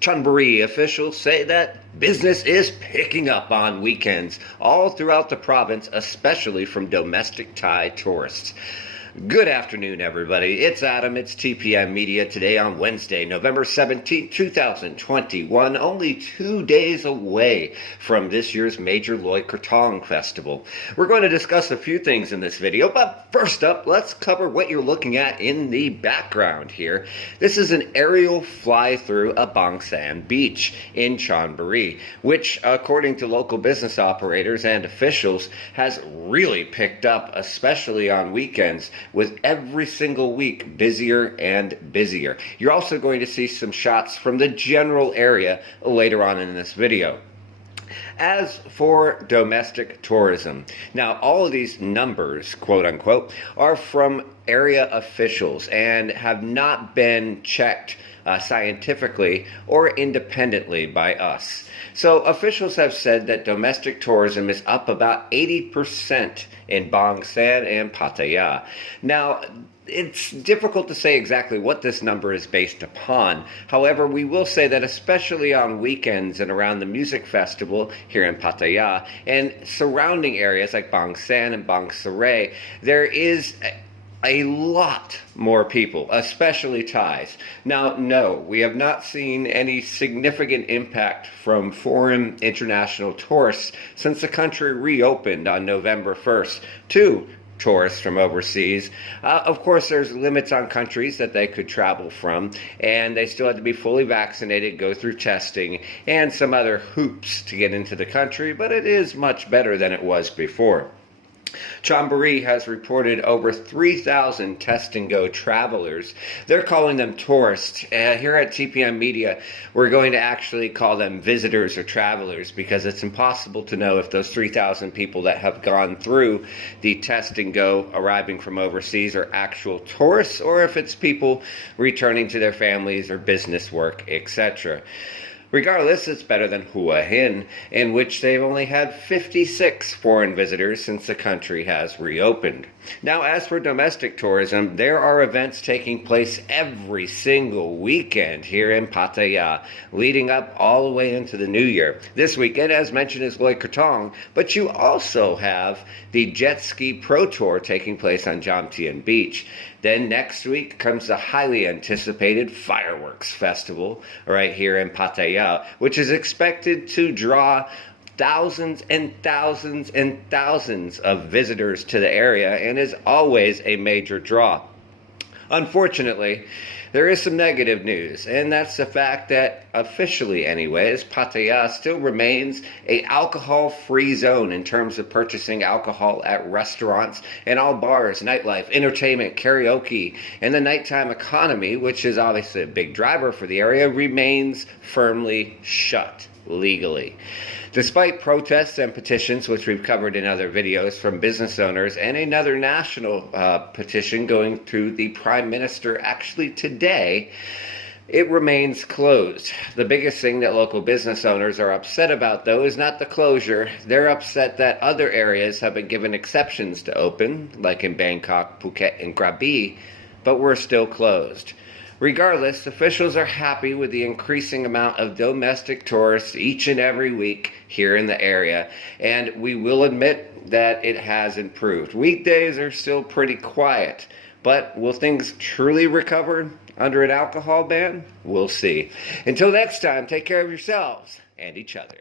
Chonburi officials say that business is picking up on weekends all throughout the province, especially from domestic Thai tourists. Good afternoon, everybody. It's Adam. It's TPM Media today on Wednesday, November 17th, 2021, only 2 days away from this year's major Loy Krathong festival. We're going to discuss a few things in this video, but first up, let's cover what you're looking at in the background here. This is an aerial fly-through of Bangsan Beach in Chonburi, which, according to local business operators and officials, has really picked up, especially on weekends, with every single week busier and busier. You're also going to see some shots from the general area later on in this video. As for domestic tourism, now all of these numbers, quote unquote, are from area officials and have not been checked scientifically or independently by us. So officials have said that domestic tourism is up about 80% in Bangsan and Pattaya. Now, it's difficult to say exactly what this number is based upon. However, we will say that especially on weekends and around the music festival here in Pattaya and surrounding areas like Bangsan and Bangsaray, there is a lot more people, especially Thais. Now, no, we have not seen any significant impact from foreign international tourists since the country reopened on November 1st to tourists from overseas. Of course, there's limits on countries that they could travel from, and they still have to be fully vaccinated, go through testing, and some other hoops to get into the country, but it is much better than it was before. Chonburi has reported over 3,000 test-and-go travelers. They're calling them tourists. Here at TPM Media, we're going to actually call them visitors or travelers because it's impossible to know if those 3,000 people that have gone through the test-and-go arriving from overseas are actual tourists or if it's people returning to their families or business work, etc. Regardless, it's better than Hua Hin, in which they've only had 56 foreign visitors since the country has reopened. Now, as for domestic tourism, there are events taking place every single weekend here in Pattaya, leading up all the way into the new year. This weekend, as mentioned, is Loy Krathong, but you also have the Jet Ski Pro Tour taking place on Jomtien Beach. Then next week comes the highly anticipated Fireworks Festival right here in Pattaya, which is expected to draw thousands and thousands and thousands of visitors to the area and is always a major draw. Unfortunately, there is some negative news, and that's the fact that, officially anyways, Pattaya still remains an alcohol-free zone in terms of purchasing alcohol at restaurants and all bars, nightlife, entertainment, karaoke, and the nighttime economy, which is obviously a big driver for the area, remains firmly shut legally. Despite protests and petitions, which we've covered in other videos, from business owners and another national petition going to the Prime Minister actually today, it remains closed. The biggest thing that local business owners are upset about, though, is not the closure. They're upset that other areas have been given exceptions to open, like in Bangkok, Phuket, and Krabi, but we're still closed. Regardless, officials are happy with the increasing amount of domestic tourists each and every week here in the area, and we will admit that it has improved. Weekdays are still pretty quiet, but will things truly recover under an alcohol ban? We'll see. Until next time, take care of yourselves and each other.